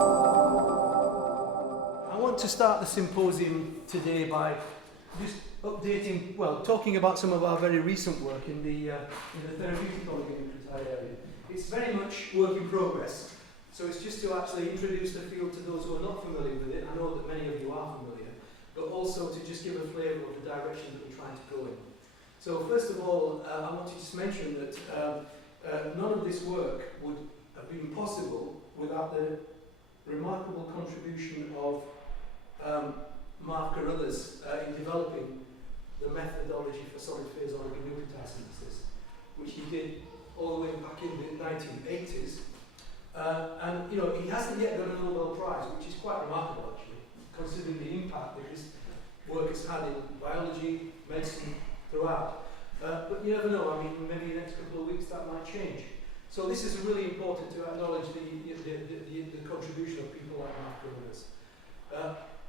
I want to start the symposium today by just updating, well, talking about some of our very recent work in the therapeutic oligonucleotide area. It's very much work in progress, so it's just to actually introduce the field to those who are not familiar with it. I know that many of you are familiar, but also to just give a flavour of the direction that we're trying to go in. So first of all, I want to just mention that none of this work would have been possible without the remarkable contribution of Mark Carruthers in developing the methodology for solid phase oligonucleotide synthesis, which he did all the way back in the 1980s. And you know, he hasn't yet got a Nobel Prize, which is quite remarkable actually, considering the impact that his work has had in biology, medicine, throughout. But you never know, I mean, maybe in the next couple of weeks that might change. So this is really important to acknowledge the contribution of people like Mark Carruthers.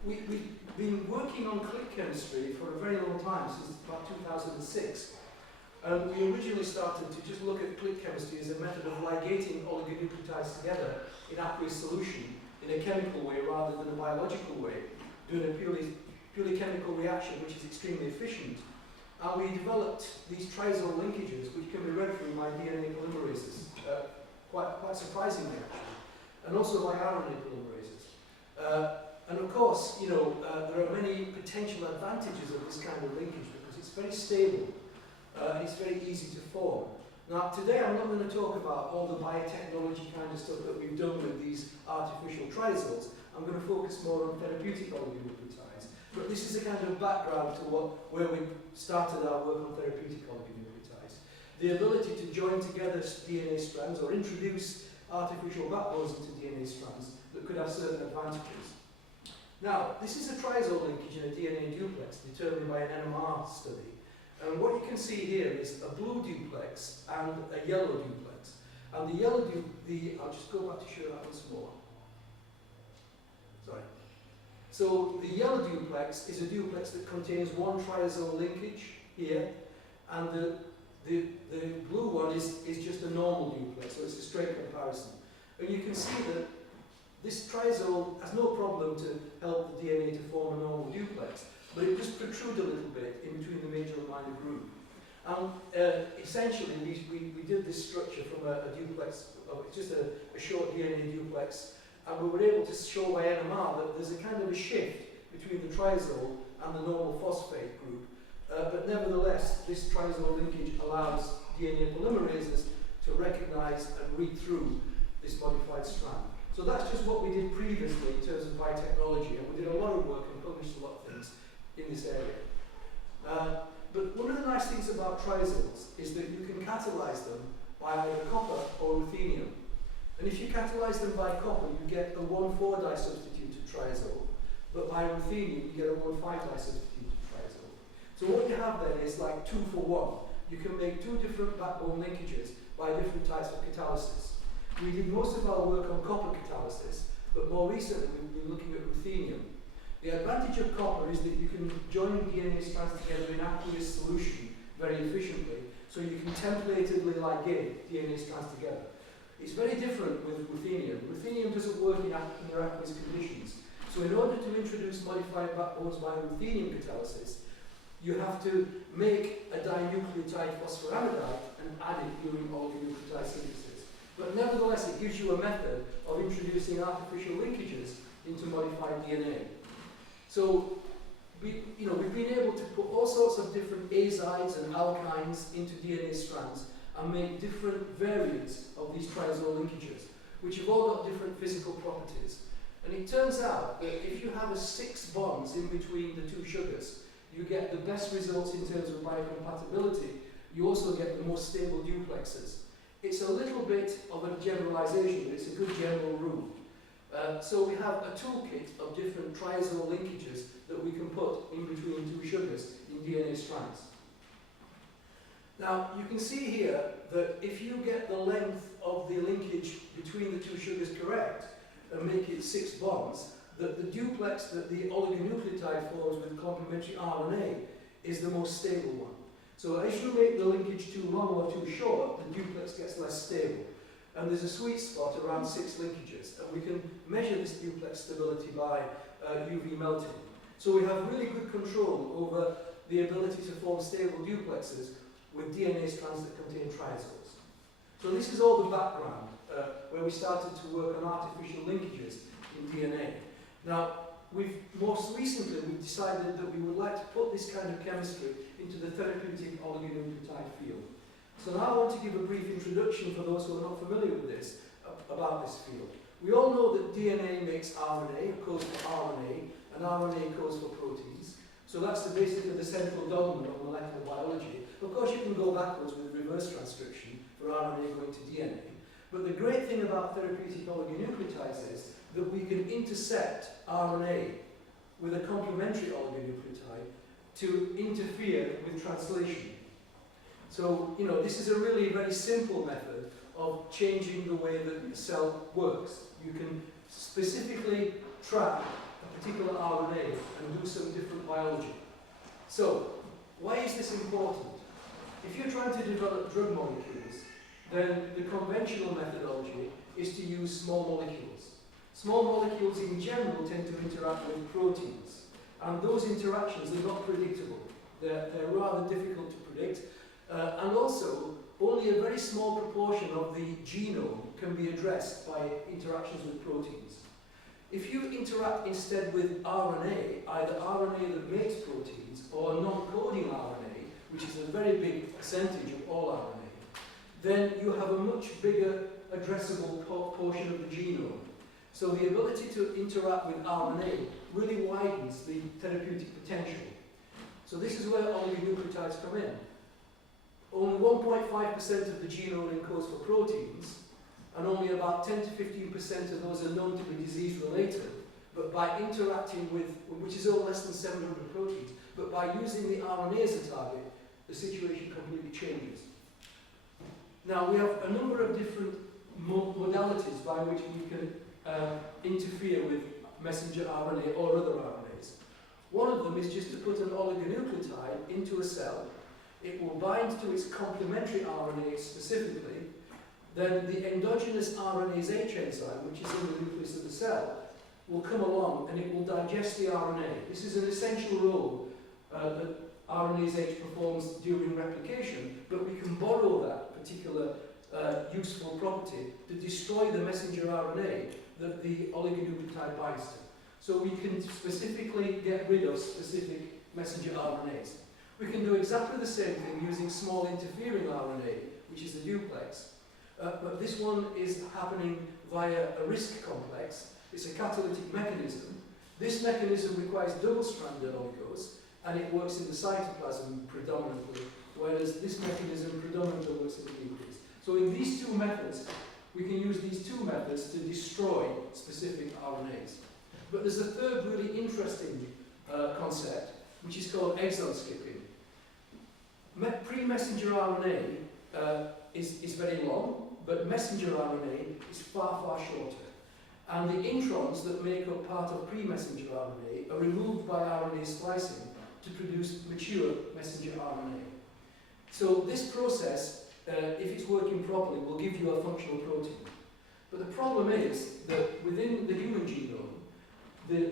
We've been working on click chemistry for a very long time, since about 2006. We originally started to just look at click chemistry as a method of ligating oligonucleotides together in aqueous solution in a chemical way rather than a biological way, doing a purely chemical reaction which is extremely efficient. And we developed these triazole linkages which can be read through by DNA polymerases, quite surprisingly actually, and also by RNA polymerases. And of course, you know, there are many potential advantages of this kind of linkage because it's very stable and it's very easy to form. Now, today I'm not going to talk about all the biotechnology kind of stuff that we've done with these artificial triazoles. I'm going to focus more on therapeutic oligonucleotides. But this is a kind of background to where we started our work on therapeutic oligonucleotides. The ability to join together DNA strands or introduce artificial backbones into DNA strands that could have certain advantages. Now, this is a triazole linkage in a DNA duplex determined by an NMR study. And what you can see here is a blue duplex and a yellow duplex. And the yellow I'll just go back to show that once more. Sorry. So the yellow duplex is a duplex that contains one triazole linkage here, and the blue one is just a normal duplex, so it's a straight comparison. And you can see that this triazole has no problem to help the DNA to form a normal duplex, but it just protrudes a little bit in between the major and minor group. And essentially, we did this structure from a duplex, it's just a short DNA duplex, and we were able to show by NMR that there's a kind of a shift between the triazole and the normal phosphate group. But nevertheless, this triazole linkage allows DNA polymerases to recognize and read through this modified strand. So that's just what we did previously in terms of biotechnology, and we did a lot of work and published a lot of things in this area. But one of the nice things about triazoles is that you can catalyze them by either copper or ruthenium. And if you catalyze them by copper, you get a 1,4 disubstituted triazole, but by ruthenium, you get a 1,5 disubstituted triazole. So what you have then is like 2 for 1. You can make two different backbone linkages by different types of catalysis. We did most of our work on copper catalysis, but more recently we've been looking at ruthenium. The advantage of copper is that you can join DNA strands together in aqueous solution very efficiently, so you can templatedly ligate DNA strands together. It's very different with ruthenium. Ruthenium doesn't work in aqueous conditions. So in order to introduce modified backbones by ruthenium catalysis, you have to make a dinucleotide phosphoramidite and add it during oligonucleotide synthesis. But nevertheless, it gives you a method of introducing artificial linkages into modified DNA. So, we've been able to put all sorts of different azides and alkynes into DNA strands and make different variants of these triazole linkages, which have all got different physical properties. And it turns out that if you have 6 bonds in between the 2 sugars, you get the best results in terms of biocompatibility. You also get the most stable duplexes. It's a little bit of a generalization, but it's a good general rule. So we have a toolkit of different triazole linkages that we can put in between 2 sugars in DNA strands. Now, you can see here that if you get the length of the linkage between the 2 sugars correct and make it 6 bonds, that the duplex that the oligonucleotide forms with complementary RNA is the most stable one. So as you make the linkage too long or too short, the duplex gets less stable. And there's a sweet spot around 6 linkages, and we can measure this duplex stability by UV melting. So we have really good control over the ability to form stable duplexes with DNA strands that contain triazoles. So this is all the background where we started to work on artificial linkages in DNA. Now, most recently we've decided that we would like to put this kind of chemistry into the therapeutic oligonucleotide field. So now I want to give a brief introduction for those who are not familiar with this, about this field. We all know that DNA makes RNA, it codes for RNA, and RNA codes for proteins. So that's basically the central dogma of molecular biology. Of course, you can go backwards with reverse transcription for RNA going to DNA. But the great thing about therapeutic oligonucleotides is that we can intercept RNA with a complementary oligonucleotide to interfere with translation. So, this is a really very simple method of changing the way that the cell works. You can specifically track a particular RNA and do some different biology. So, why is this important? If you're trying to develop drug molecules, then the conventional methodology is to use small molecules. Small molecules in general tend to interact with proteins, and those interactions are not predictable. They're rather difficult to predict, and also only a very small proportion of the genome can be addressed by interactions with proteins. If you interact instead with RNA, either RNA that makes proteins or non-coding RNA, which is a very big percentage of all RNA, then you have a much bigger addressable portion of the genome. So the ability to interact with RNA really widens the therapeutic potential. So this is where oligonucleotides come in. Only 1.5% of the genome encodes for proteins, and only about 10 to 15% of those are known to be disease-related. But by interacting with, which is all less than 700 proteins, but by using the RNA as a target, the situation completely changes. Now, we have a number of different modalities by which we can interfere with messenger RNA or other RNAs. One of them is just to put an oligonucleotide into a cell. It will bind to its complementary RNA specifically. Then the endogenous RNase H enzyme, which is in the nucleus of the cell, will come along and it will digest the RNA. This is an essential role that RNase H performs during replication, but we can borrow that particular useful property to destroy the messenger RNA that the oligonucleotide binds to. So we can specifically get rid of specific messenger RNAs. We can do exactly the same thing using small interfering RNA, which is the duplex. But this one is happening via a RISC complex. It's a catalytic mechanism. This mechanism requires double-stranded oligos, and it works in the cytoplasm predominantly, whereas this mechanism predominantly works in the nucleus. So in these two methods, we can use these two methods to destroy specific RNAs. But there's a third really interesting concept, which is called exon skipping. Pre-messenger RNA is very long, but messenger RNA is far, far shorter. And the introns that make up part of pre-messenger RNA are removed by RNA splicing to produce mature messenger RNA. So this process, if it's working properly, will give you a functional protein. But the problem is that within the human genome, the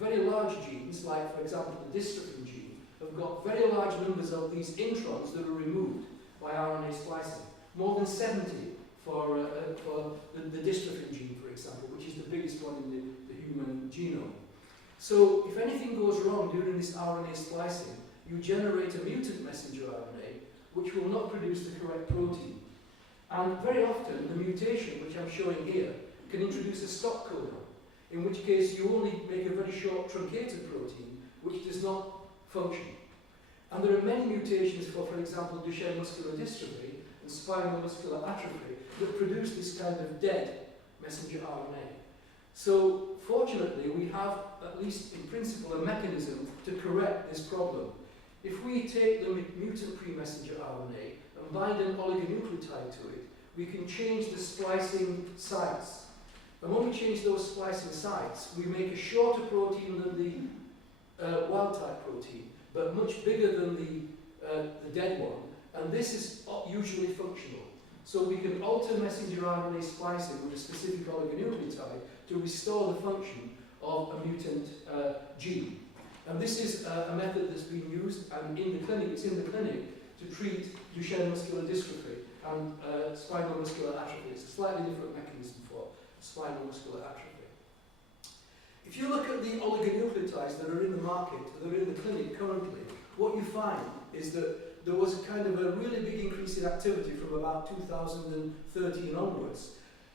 very large genes, like for example the dystrophin gene, have got very large numbers of these introns that are removed by RNA splicing. More than 70 for the dystrophin gene, for example, which is the biggest one in the human genome. So if anything goes wrong during this RNA splicing, you generate a mutant messenger RNA, which will not produce the correct protein. And very often, the mutation, which I'm showing here, can introduce a stop codon, in which case you only make a very short truncated protein, which does not function. And there are many mutations for example, Duchenne muscular dystrophy and spinal muscular atrophy that produce this kind of dead messenger RNA. So, fortunately, we have, at least in principle, a mechanism to correct this problem. If we take the mutant pre-messenger RNA and bind an oligonucleotide to it, we can change the splicing sites. And when we change those splicing sites, we make a shorter protein than the wild-type protein, but much bigger than the dead one. And this is usually functional. So we can alter messenger RNA splicing with a specific oligonucleotide to restore the function of a mutant gene. And this is a method that's been used, and in the clinic, it's in the clinic, to treat Duchenne muscular dystrophy and spinal muscular atrophy. It's a slightly different mechanism for spinal muscular atrophy. If you look at the oligonucleotides that are in the market, that are in the clinic currently, what you find is that there was a kind of a really big increase in activity from about 2013 onwards,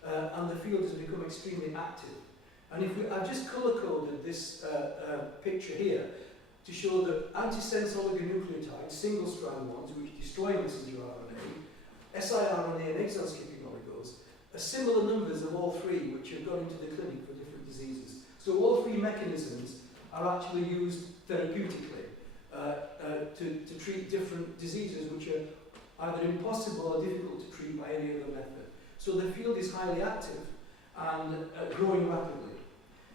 and the field has become extremely active. And I've just colour-coded this picture here to show that antisense oligonucleotides, single-strand ones, which destroy messenger RNA, siRNA and exon-skipping oligos, are similar numbers of all three which have gone into the clinic for different diseases. So all three mechanisms are actually used therapeutically to treat different diseases which are either impossible or difficult to treat by any other method. So the field is highly active and growing rapidly.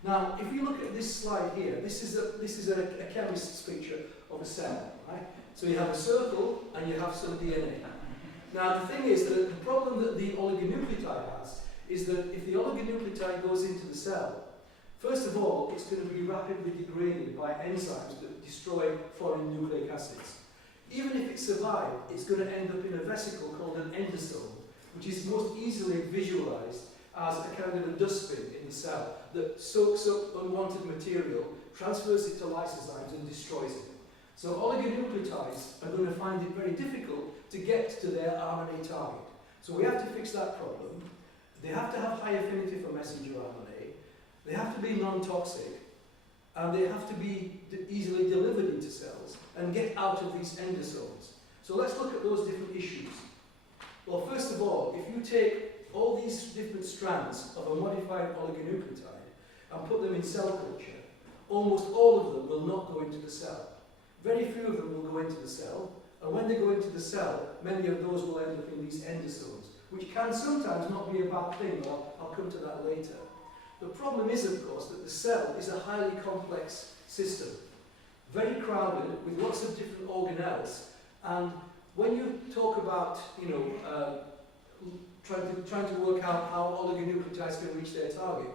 Now, if you look at this slide here, this is a chemist's picture of a cell, right? So you have a circle and you have some DNA. Now, the thing is that the problem that the oligonucleotide has is that if the oligonucleotide goes into the cell, first of all, it's going to be rapidly degraded by enzymes that destroy foreign nucleic acids. Even if it survived, it's going to end up in a vesicle called an endosome, which is most easily visualized as a kind of a dustbin in the cell that soaks up unwanted material, transfers it to lysozymes and destroys it. So oligonucleotides are going to find it very difficult to get to their RNA target. So we have to fix that problem. They have to have high affinity for messenger RNA. They have to be non-toxic, and they have to be easily delivered into cells and get out of these endosomes. So let's look at those different issues. Well, first of all, if you take all these different strands of a modified oligonucleotide and put them in cell culture, almost all of them will not go into the cell. Very few of them will go into the cell, and when they go into the cell, many of those will end up in these endosomes, which can sometimes not be a bad thing, I'll come to that later. The problem is, of course, that the cell is a highly complex system, very crowded with lots of different organelles, and when you talk about, trying to work out how oligonucleotides can reach their target,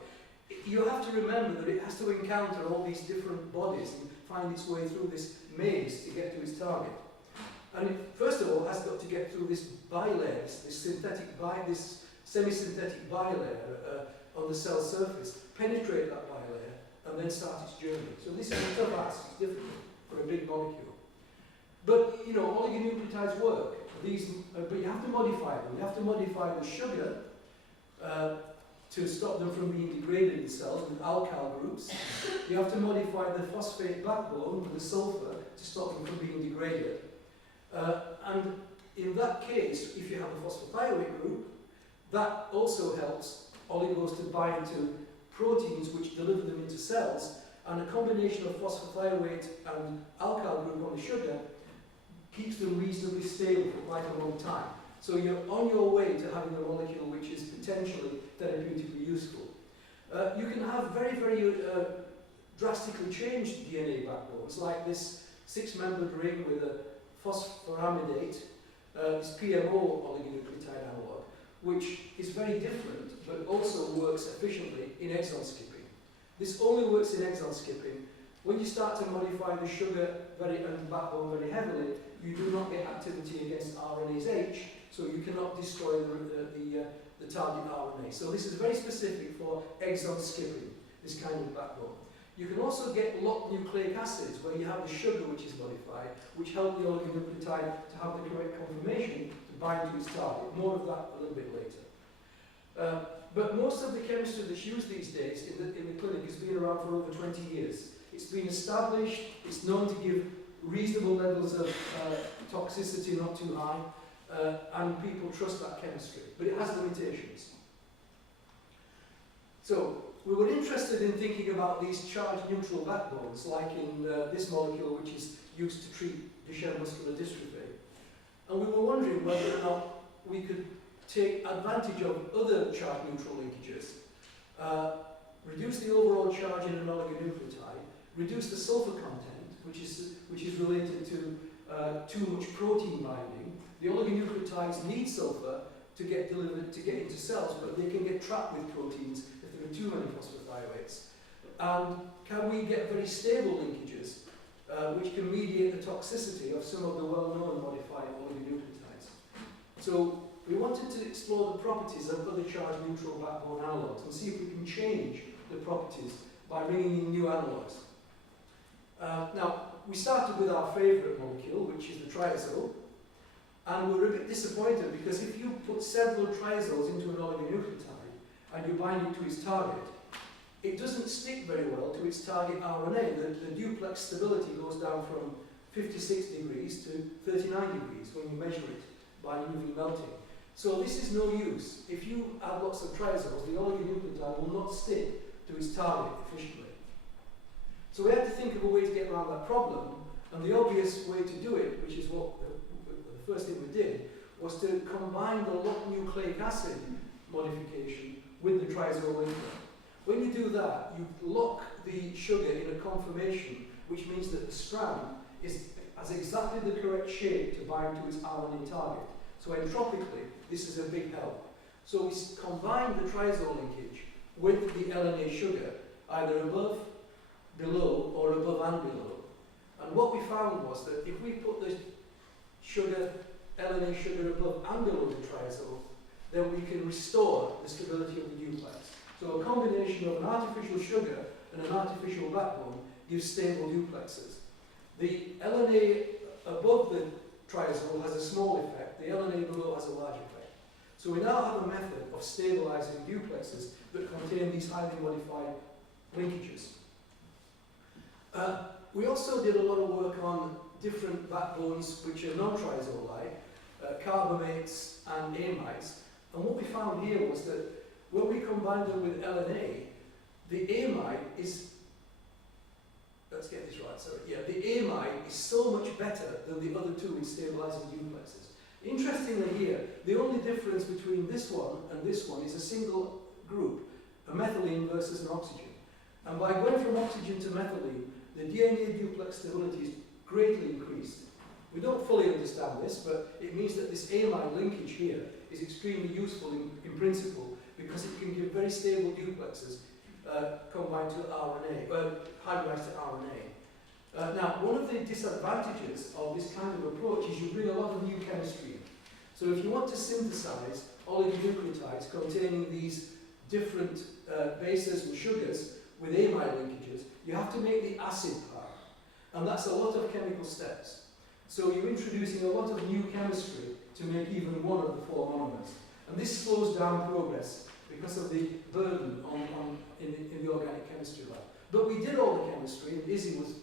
you have to remember that it has to encounter all these different bodies and find its way through this maze to get to its target. And it, first of all, has got to get through this bilayer, this semi-synthetic bilayer on the cell surface, penetrate that bilayer, and then start its journey. So this is a tough ask, it's difficult for a big molecule. But, oligonucleotides work. But you have to modify them. You have to modify the sugar to stop them from being degraded in cells with alkyl groups. You have to modify the phosphate backbone with the sulfur to stop them from being degraded. And in that case, if you have a phosphorothioate group, that also helps oligos to bind to proteins which deliver them into cells, and a combination of phosphothioate and alkyl group on the sugar keeps them reasonably stable for quite a long time. So you're on your way to having a molecule which is potentially therapeutically useful. You can have very, very drastically changed DNA backbones, like this 6-membered ring with a phosphoramidate, this PMO oligonucleotide analog, which is very different, but also works efficiently in exon skipping. This only works in exon skipping. When you start to modify the sugar and backbone very heavily, you do not get activity against RNase H, so you cannot destroy the target RNA. So this is very specific for exon skipping, this kind of backbone. You can also get locked nucleic acids, where you have the sugar which is modified, which help the oligonucleotide to have the correct conformation to bind to its target. More of that a little bit later. But most of the chemistry that's used these days in the clinic has been around for over 20 years. It's been established, it's known to give reasonable levels of toxicity, not too high, and people trust that chemistry, but it has limitations. So we were interested in thinking about these charge neutral backbones, like in this molecule which is used to treat Duchenne muscular dystrophy. And we were wondering whether or not we could take advantage of other charge neutral linkages, reduce the overall charge in an oligonucleotide, reduce the sulfur content, which is related to too much protein binding. The oligonucleotides need sulfur to get delivered, to get into cells, but they can get trapped with proteins if they're with too many phosphorothioates? And can we get very stable linkages which can mediate the toxicity of some of the well-known modified oligonucleotides? So we wanted to explore the properties of other charge-neutral backbone analogues and see if we can change the properties by bringing in new analogues. Now, we started with our favourite molecule, which is the triazole, and we were a bit disappointed because if you put several triazoles into an oligonucleotide and you bind it to its target, it doesn't stick very well to its target RNA. The duplex stability goes down from 56 degrees to 39 degrees when you measure it by UV melting. So this is no use. If you add lots of triazoles, the oligonucleotide will not stick to its target efficiently. So we had to think of a way to get around that problem, and the obvious way to do it, which is what the first thing we did, was to combine the locked nucleic acid modification with the triazole linker. When you do that, you lock the sugar in a conformation, which means that the strand has exactly the correct shape to bind to its RNA target. So entropically, this is a big help. So we combine the triazole linkage with the LNA sugar, either above, below, or above and below. And what we found was that if we put the sugar, LNA sugar above and below the triazole, then we can restore the stability of the duplex. So a combination of an artificial sugar and an artificial backbone gives stable duplexes. The LNA above the triazole has a small effect, the LNA below has a large effect. So we now have a method of stabilizing duplexes that contain these highly modified linkages. We also did a lot of work on different backbones which are non-triazole-like, carbamates and amides. And what we found here was that when we combine them with LNA, the amide is, let's get this right, sorry, yeah, the amide is so much better than the other two in stabilizing duplexes. Interestingly here, the only difference between this one and this one is a single group, a methylene versus an oxygen. And by going from oxygen to methylene, the DNA duplex stability is greatly increased. We don't fully understand this, but it means that this amide linkage here is extremely useful in principle because it can give very stable duplexes combined to RNA, hybridized to RNA. Now, one of the disadvantages of this kind of approach is you bring a lot of new chemistry in. So if you want to synthesize oligonucleotides containing these different bases and sugars with amide linkages, you have to make the acid part. And that's a lot of chemical steps. So you're introducing a lot of new chemistry to make even one of the four monomers. And this slows down progress because of the burden in the organic chemistry lab. But we did all the chemistry, and Izzy was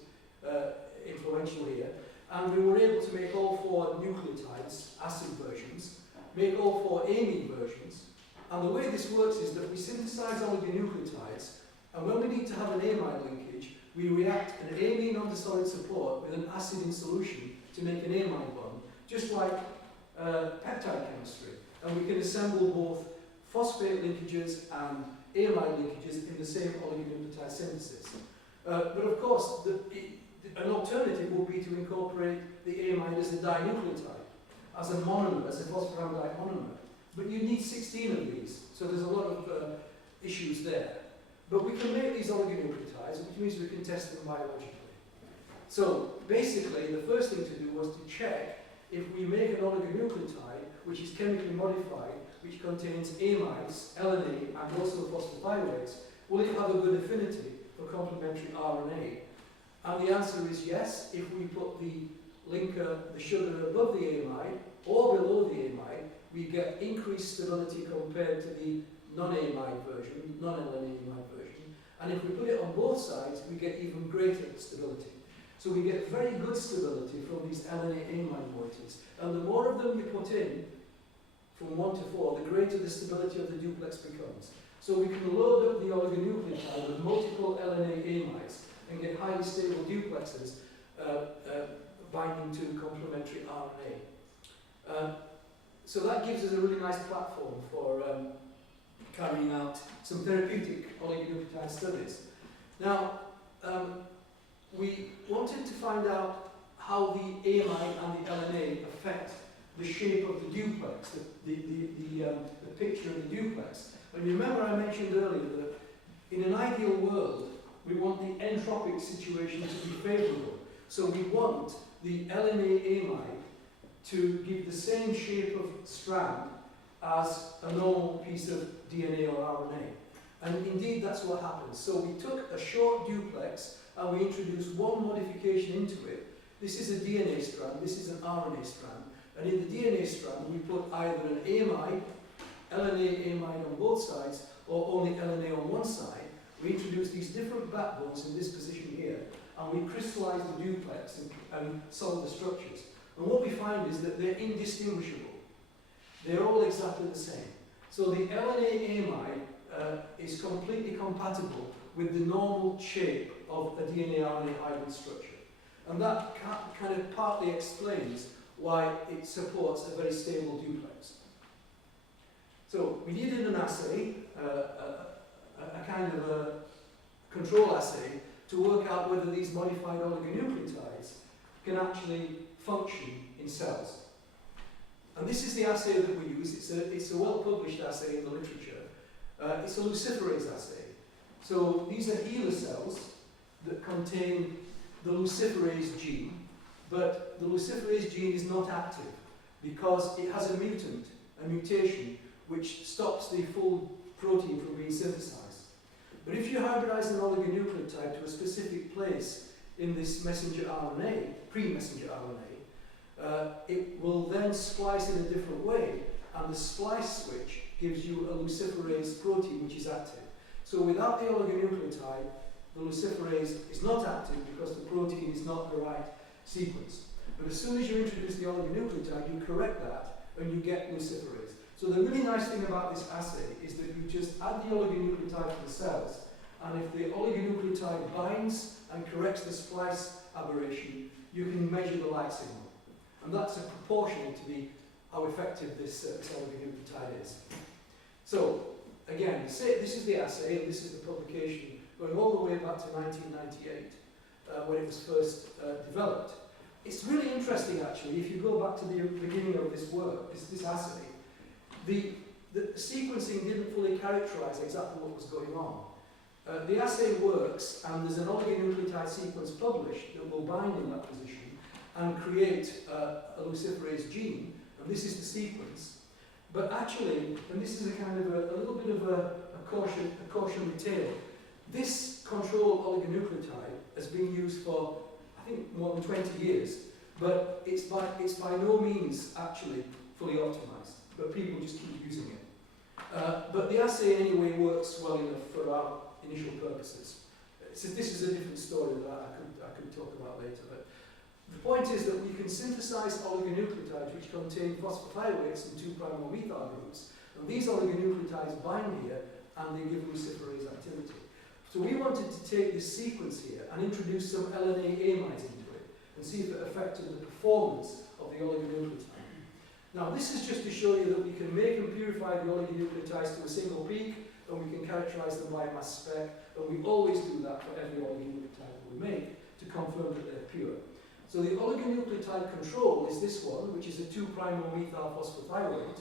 influential here, and we were able to make all four nucleotides, acid versions, make all four amide versions. And the way this works is that we synthesize oligonucleotides, and when we need to have an amide linkage, we react an amine onto solid support with an acid in solution to make an amide bond, just like peptide chemistry. And we can assemble both phosphate linkages and amide linkages in the same oligonucleotide synthesis. But of course, an alternative would be to incorporate the amide as a dinucleotide, as a monomer, as a phosphoramidite monomer. But you need 16 of these, so there's a lot of issues there. But we can make these oligonucleotides, which means we can test them biologically. So basically, the first thing to do was to check if we make an oligonucleotide which is chemically modified, which contains amides, LNA, and also phosphorothioates, will it have a good affinity for complementary RNA? And the answer is yes, if we put the linker, the sugar above the amide or below the amide, we get increased stability compared to the non-amide version, non-LNA amide version. And if we put it on both sides, we get even greater stability. So we get very good stability from these LNA amide moieties. And the more of them you put in, from 1 to 4, the greater the stability of the duplex becomes. So we can load up the oligonucleotide with multiple LNA amides and get highly stable duplexes binding to complementary RNA. So that gives us a really nice platform for carrying out some therapeutic oligonucleotide studies. Now, we wanted to find out how the amide and the LNA affect the shape of the duplex, the picture of the duplex. And you remember I mentioned earlier that In an ideal world, we want the entropic situation to be favourable. So we want the LNA amide to give the same shape of strand as a normal piece of DNA or RNA. And indeed, that's what happens. So we took a short duplex and we introduced one modification into it. This is a DNA strand, this is an RNA strand. And in the DNA strand, we put either an amide, LNA amide on both sides, or only LNA on one side. We introduce these different backbones in this position here, and we crystallize the duplex and solve the structures. And what we find is that they're indistinguishable. They're all exactly the same. So the LNA amide is completely compatible with the normal shape of a DNA-RNA hybrid structure. And that kind of partly explains why it supports a very stable duplex. So we needed an assay, a kind of a control assay, to work out whether these modified oligonucleotides can actually function in cells. And this is the assay that we use. It's a well-published assay in the literature. It's a luciferase assay. So these are HeLa cells that contain the luciferase gene, but the luciferase gene is not active because it has a mutation, which stops the full protein from being synthesized. But if you hybridize an oligonucleotide to a specific place in this messenger RNA, pre-messenger RNA, it will then splice in a different way, and the splice switch gives you a luciferase protein which is active. So without the oligonucleotide, the luciferase is not active because the protein is not the right sequence. But as soon as you introduce the oligonucleotide, you correct that and you get luciferase. So the really nice thing about this assay is that you just add the oligonucleotide to the cells, and if the oligonucleotide binds and corrects the splice aberration, you can measure the light signal. And that's proportional to how effective this oligonucleotide is. So, again, this is the assay, and this is the publication going all the way back to 1998, when it was first developed. It's really interesting, actually, if you go back to the beginning of this work, this assay, the sequencing didn't fully characterize exactly what was going on. The assay works, and there's an oligonucleotide sequence published that will bind in that position and create a luciferase gene, and this is the sequence. But actually, and this is a kind of a little bit of a cautionary tale, this control oligonucleotide has been used for, I think, more than 20 years, but it's by no means actually fully optimized, but people just keep using it. But the assay anyway works well enough for our initial purposes. So this is a different story that I could talk about later. But the point is that we can synthesize oligonucleotides which contain phosphorothioates and 2'-methyl groups. And these oligonucleotides bind here and they give luciferase activity. So we wanted to take this sequence here and introduce some LNA amides into it and see if it affected the performance of the oligonucleotide. Now this is just to show you that we can make and purify the oligonucleotides to a single peak, and we can characterize them by mass spec, and we always do that for every oligonucleotide that we make to confirm that they're pure. So the oligonucleotide control is this one, which is a 2'-methyl phosphorothioate,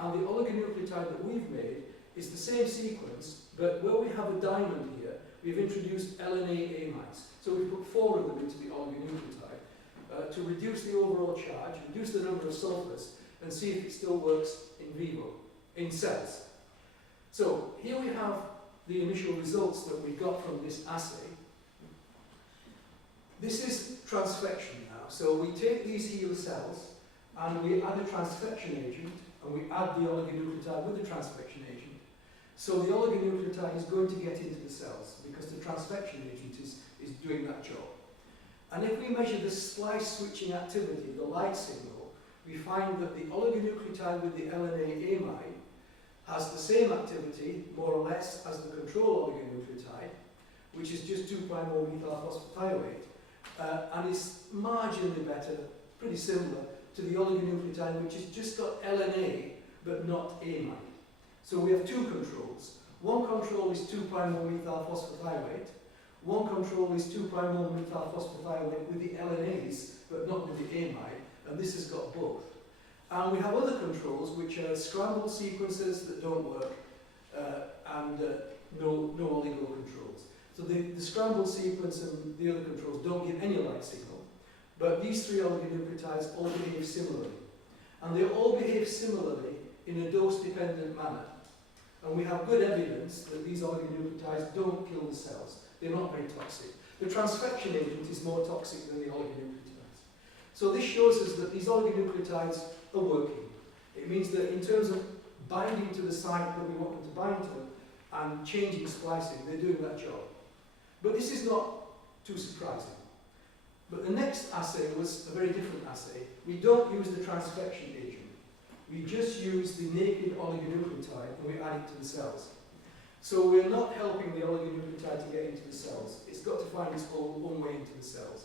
and the oligonucleotide that we've made is the same sequence, but where we have a diamond here, we've introduced LNA amides. So we put 4 of them into the oligonucleotide to reduce the overall charge, reduce the number of sulfurs, and see if it still works in vivo, in cells. So here we have the initial results that we got from this assay. This is transfection now. So we take these HeLa cells and we add a transfection agent, and we add the oligonucleotide with the transfection agent. So the oligonucleotide is going to get into the cells because the transfection agent is doing that job. And if we measure the splice switching activity, the light signal, we find that the oligonucleotide with the LNA amide has the same activity, more or less, as the control oligonucleotide, which is just 2'-methyl phosphorothioate, and is marginally better, pretty similar to the oligonucleotide, which has just got LNA but not amide. So we have 2 controls. One control is 2'-methyl phosphorothioate. One control is 2'-methyl phosphorothioate with the LNAs but not with the amide, and this has got both. And we have other controls which are scrambled sequences that don't work, and no oligo controls. So the scrambled sequence and the other controls don't give any light signal, but these three oligonucleotides all behave similarly. And they all behave similarly in a dose-dependent manner. And we have good evidence that these oligonucleotides don't kill the cells. They're not very toxic. The transfection agent is more toxic than the oligonucleotides. So this shows us that these oligonucleotides are working. It means that in terms of binding to the site that we want them to bind to and changing splicing, they're doing that job. But this is not too surprising. But the next assay was a very different assay. We don't use the transfection agent. We just use the naked oligonucleotide and we add it to the cells. So we're not helping the oligonucleotide to get into the cells. It's got to find its own way into the cells.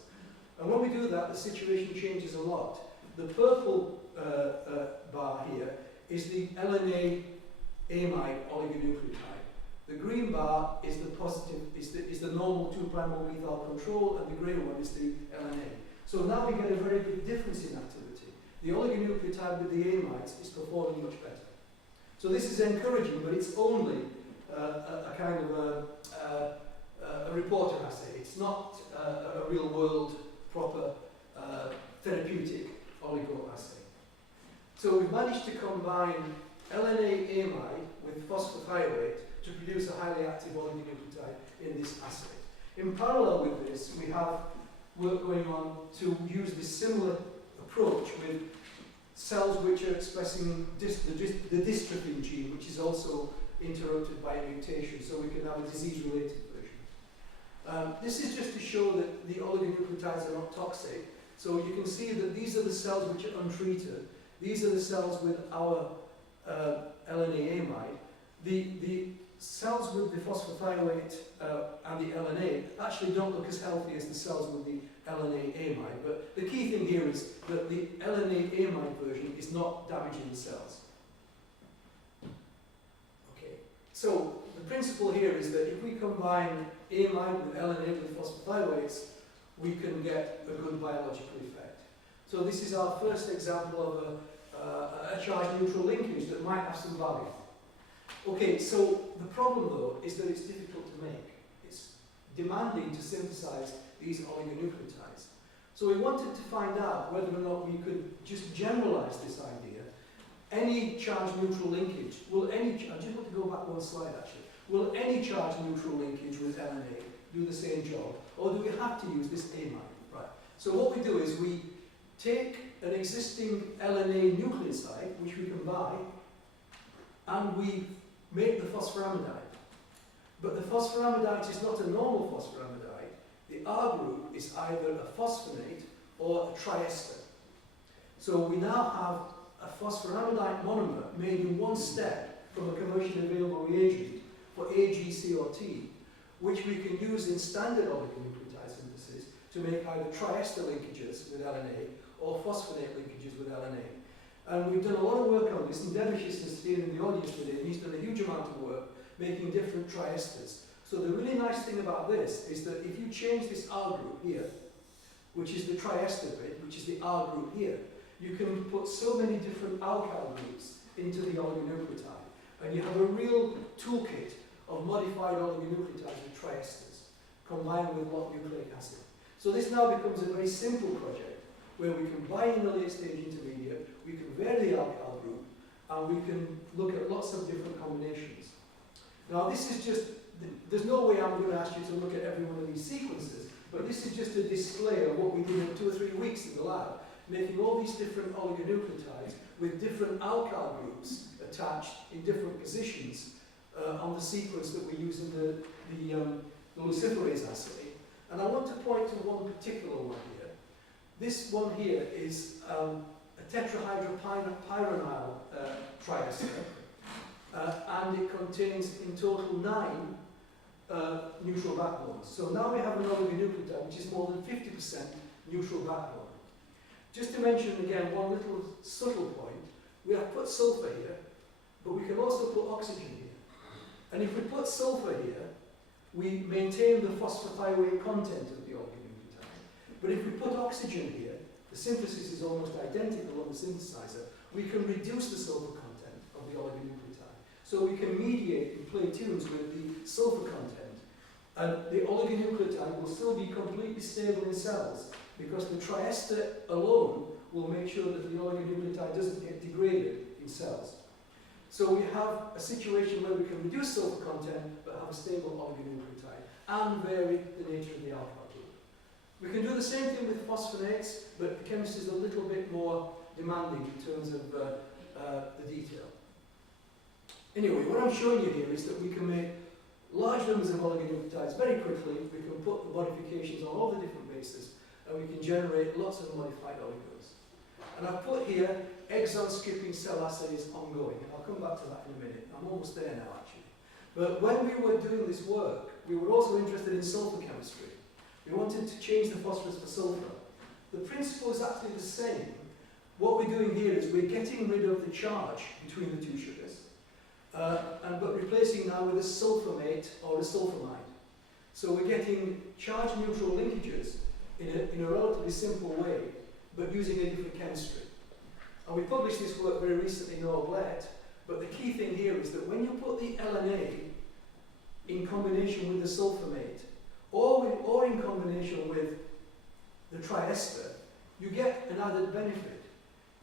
And when we do that, the situation changes a lot. The purple bar here is the LNA amide oligonucleotide. The green bar is the positive, is the normal 2'-methyl control, and the grey one is the LNA. So now we get a very big difference in activity. The oligonucleotide with the amides is performing much better. So this is encouraging, but it's only a kind of a reporter assay. It's not a real-world, proper therapeutic oligo assay. So we've managed to combine LNA amide with phosphorothioate to produce a highly active oligonucleotide in this assay. In parallel with this, we have work going on to use this similar approach with cells which are expressing the dystrophin gene, which is also interrupted by a mutation, so we can have a disease-related version. This is just to show that the oligonucleotides are not toxic. So you can see that these are the cells which are untreated. These are the cells with our LNA amide. The cells with the phosphorothioate and the LNA actually don't look as healthy as the cells with the LNA amide, but the key thing here is that the LNA amide version is not damaging the cells. Okay, so the principle here is that if we combine amide with LNA with phosphorothioates, we can get a good biological effect. So this is our first example of a charge neutral linkage that might have some value. Okay, so the problem though is that it's difficult to make. It's demanding to synthesize these oligonucleotides. So we wanted to find out whether or not we could just generalize this idea. Any charge neutral linkage, I just want to go back one slide actually. Will any charge neutral linkage with LNA do the same job, or do we have to use this amide? Right. So what we do is we take an existing LNA nucleoside, which we can buy, and we make the phosphoramidite. But the phosphoramidite is not a normal phosphoramidite. The R group is either a phosphonate or a triester. So we now have a phosphoramidite monomer made in one step from a commercially available reagent for AgCOT, which we can use in standard oligonucleotide synthesis to make either triester linkages with LNA or phosphonate linkages with LNA. And we've done a lot of work on this, and Dervishes is here in the audience today, and he's done a huge amount of work making different triesters. So the really nice thing about this is that if you change this R group here, which is the triester bit, which is the R group here, you can put so many different alkyl groups into the oligonucleotide. And you have a real toolkit of modified oligonucleotides with triesters, combined with lot nucleic acid. So this now becomes a very simple project, where we can buy in the late-stage intermediate, we can vary the alkyl group, and we can look at lots of different combinations. Now this is just, there's no way I'm going to ask you to look at every one of these sequences, but this is just a display of what we did in 2 or 3 weeks in the lab, making all these different oligonucleotides with different alkyl groups attached in different positions on the sequence that we use in the luciferase assay. And I want to point to one particular one here. This one here is a tetrahydropyrenyl triester, and it contains in total 9 neutral backbones. So now we have an oligonucleotide which is more than 50% neutral backbone. Just to mention again one little subtle point, we have put sulfur here, but we can also put oxygen here. And if we put sulfur here, we maintain the phosphorothioate content of the oligonucleotide. But if we put oxygen here, the synthesis is almost identical on the synthesizer, we can reduce the sulfur content of the oligonucleotide. So we can mediate and play tunes with the sulfur content. And the oligonucleotide will still be completely stable in cells because the triester alone will make sure that the oligonucleotide doesn't get degraded in cells. So we have a situation where we can reduce sulfur content but have a stable oligonucleotide and vary the nature of the alpha group. We can do the same thing with phosphonates, but the chemistry is a little bit more demanding in terms of the detail. Anyway, what I'm showing you here is that we can make large numbers of oligonucleotides very quickly. We can put the modifications on all the different bases, and we can generate lots of modified oligos. And I've put here exon skipping cell assays ongoing. I'll come back to that in a minute. I'm almost there now, actually. But when we were doing this work, we were also interested in sulfur chemistry. We wanted to change the phosphorus for sulfur. The principle is actually the same. What we're doing here is we're getting rid of the charge between the two sugars, but replacing now with a sulfamate or a sulfamide. So we're getting charge-neutral linkages in a relatively simple way, but using a different chemistry. And we published this work very recently in Orblet, but the key thing here is that when you put the LNA in combination with the sulfamate, or in combination with the triester, you get an added benefit.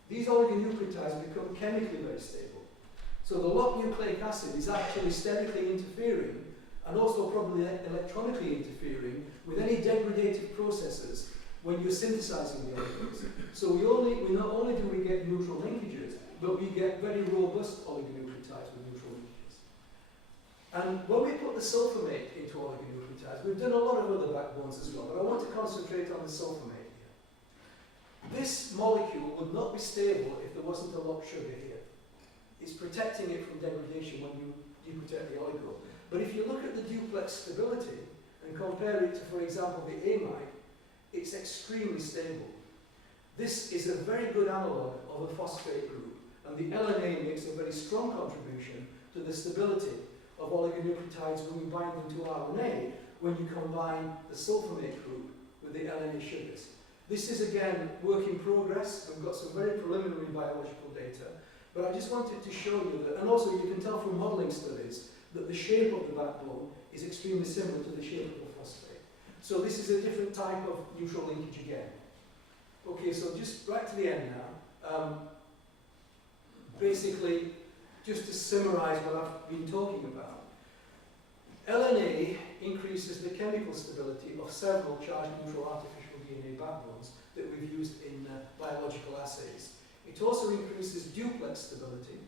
These oligonucleotides become chemically very stable. So the locked nucleic acid is actually sterically interfering and also probably electronically interfering with any degradative processes when you're synthesizing the oligos. So we not only do we get neutral linkages, but we get very robust oligonucleotides with neutral linkages. And when we put the sulfamate into oligonucleotides, we've done a lot of other backbones as well, but I want to concentrate on the sulfamate here. This molecule would not be stable if there wasn't a locked sugar here. It's protecting it from degradation when you deprotect the oligo. But if you look at the duplex stability and compare it to, for example, the amide, it's extremely stable. This is a very good analog of a phosphate group, and the LNA makes a very strong contribution to the stability of oligonucleotides when we bind them to RNA when you combine the sulfamate group with the LNA sugars. This is again work in progress. We've got some very preliminary biological data, but I just wanted to show you that, and also you can tell from modelling studies that the shape of the backbone is extremely similar to the shape of the phosphate. So this is a different type of neutral linkage again. Okay, so just right to the end now. Basically, just to summarise what I've been talking about. LNA increases the chemical stability of several charge-neutral artificial DNA backbones that we've used in biological assays. It also increases duplex stability.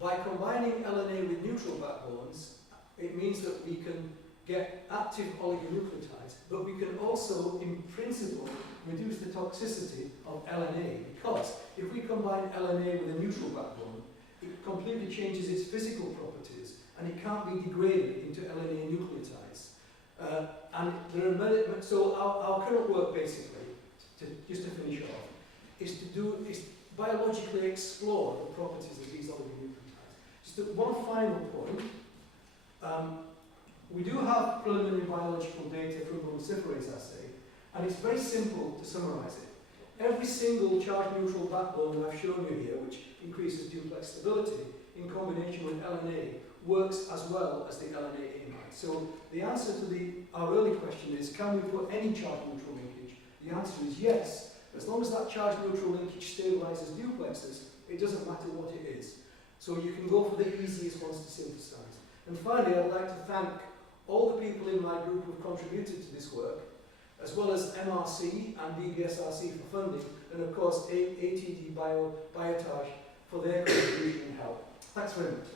By combining LNA with neutral backbones, it means that we can get active oligonucleotides, but we can also, in principle, reduce the toxicity of LNA, because if we combine LNA with a neutral backbone, it completely changes its physical properties, and it can't be degraded into LNA nucleotides. And there are many, so our current work, basically, just to finish off, is to biologically explore the properties of these oligonucleotides. Just one final point. We do have preliminary biological data from the luciferase assay, and it's very simple to summarise it. Every single charge-neutral backbone that I've shown you here, which increases duplex stability, in combination with LNA, works as well as the LNA amide. So the answer to our early question is, can we put any charge-neutral linkage? The answer is yes. As long as that charge-neutral linkage stabilizes duplexes, it doesn't matter what it is. So you can go for the easiest ones to synthesize. And finally, I'd like to thank all the people in my group who've contributed to this work, as well as MRC and BBSRC for funding, and of course ATDBio Oligonucleotide for their contribution and help. Thanks very much.